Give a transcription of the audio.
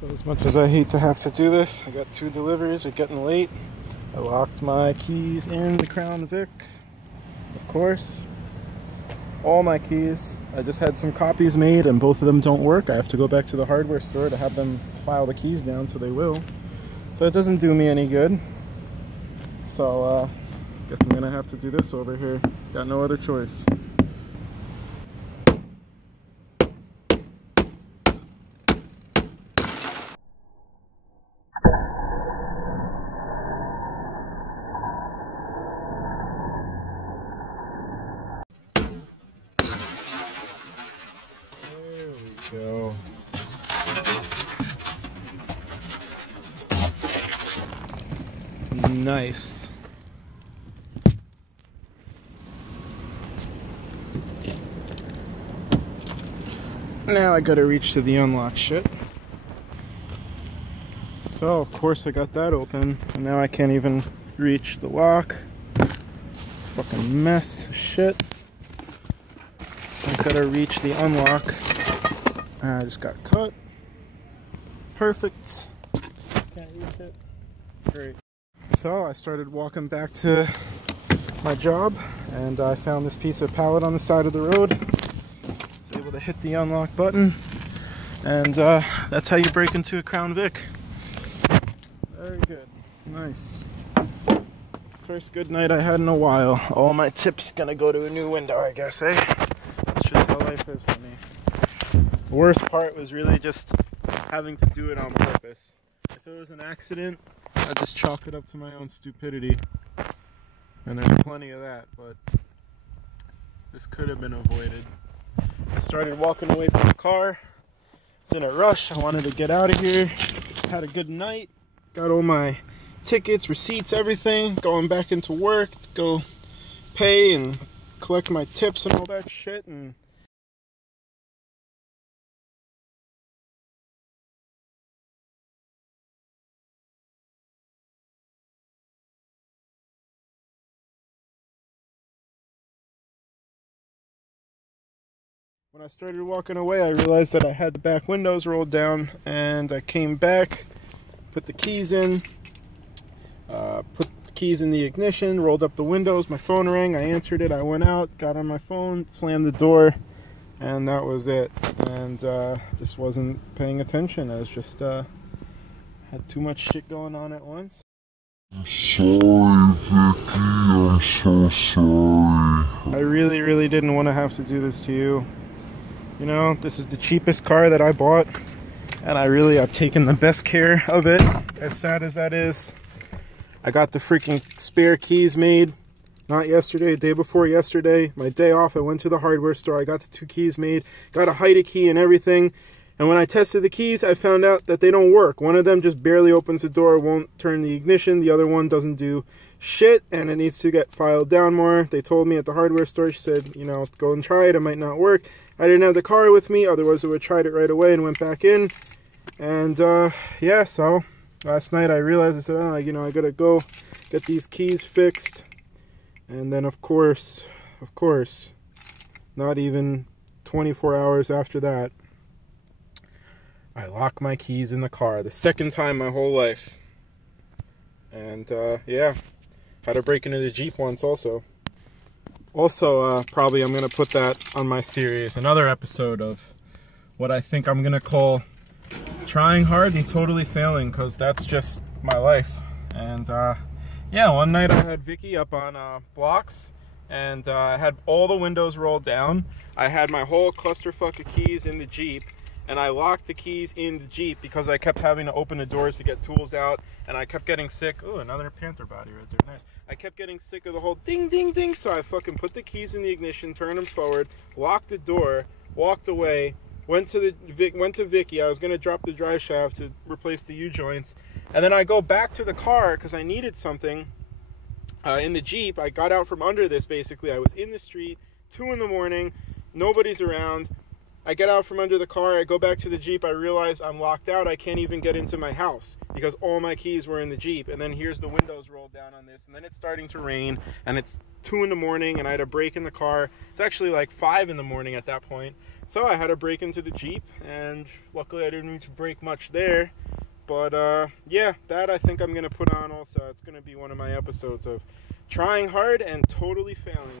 So as much as I hate to have to do this, I got 2 deliveries, they're getting late. I locked my keys in the Crown Vic, of course. All my keys. I just had some copies made and both of them don't work. I have to go back to the hardware store to have them file the keys down, so they will. So it doesn't do me any good. So guess I'm gonna have to do this over here. Got no other choice. Go. Nice. Now I gotta reach to the unlock shit. So of course I got that open, and now I can't even reach the lock. Fucking mess of shit. I gotta reach the unlock. I just got cut. Perfect. Can't reach it. Great. So I started walking back to my job, and I found this piece of pallet on the side of the road. Was able to hit the unlock button, and that's how you break into a Crown Vic. Very good. Nice. First good night I had in a while. All my tips gonna go to a new window, I guess, eh? That's just how life is for me. The worst part was really just having to do it on purpose. If it was an accident, I'd just chalk it up to my own stupidity. And there's plenty of that, but this could have been avoided. I started walking away from the car. I was in a rush. I wanted to get out of here. Had a good night. Got all my tickets, receipts, everything. Going back into work to go pay and collect my tips and all that shit. And when I started walking away, I realized that I had the back windows rolled down, and I came back, put the keys in, put the keys in the ignition, rolled up the windows, my phone rang, I answered it, I went out, got on my phone, slammed the door, and that was it. And just wasn't paying attention. I was just had too much shit going on at once. I'm sorry, Vicky, I'm so sorry. I really didn't want to have to do this to you. You know, this is the cheapest car that I bought, and I've taken the best care of it, as sad as that is. I got the freaking spare keys made, not yesterday, the day before yesterday. My day off, I went to the hardware store, I got the 2 keys made, got a Haida key and everything. And when I tested the keys, I found out that they don't work. One of them just barely opens the door, won't turn the ignition. The other one doesn't do shit, and it needs to get filed down more. They told me at the hardware store, she said, you know, go and try it, it might not work. I didn't have the car with me, otherwise I would have tried it right away and went back in. And yeah, so last night I realized, I said, oh, you know, I gotta go get these keys fixed. And then of course, not even 24 hours after that, I lock my keys in the car. The second time my whole life. And yeah, had to break into the Jeep once also. Also, probably I'm going to put that on my series. Another episode of what I think I'm going to call trying hard and totally failing, because that's just my life. And yeah, one night I had Vicki up on blocks, and I had all the windows rolled down. I had my whole clusterfuck of keys in the Jeep, and I locked the keys in the Jeep because I kept having to open the doors to get tools out, and I kept getting sick. Ooh, another Panther body right there, nice. I kept getting sick of the whole ding, ding, ding, so I fucking put the keys in the ignition, turned them forward, locked the door, walked away, went to Vicki. I was going to drop the drive shaft to replace the U-joints, and then I go back to the car because I needed something in the Jeep. I got out from under this, basically. I was in the street, 2 in the morning, nobody's around. I get out from under the car, I go back to the Jeep, I realize I'm locked out, I can't even get into my house because all my keys were in the Jeep. And then here's the windows rolled down on this, and then it's starting to rain, and it's 2 in the morning, and I had a break in the car. It's actually like 5 in the morning at that point. So I had to break into the Jeep, and luckily I didn't need to break much there. But yeah, that I think I'm going to put on also. It's going to be one of my episodes of trying hard and totally failing.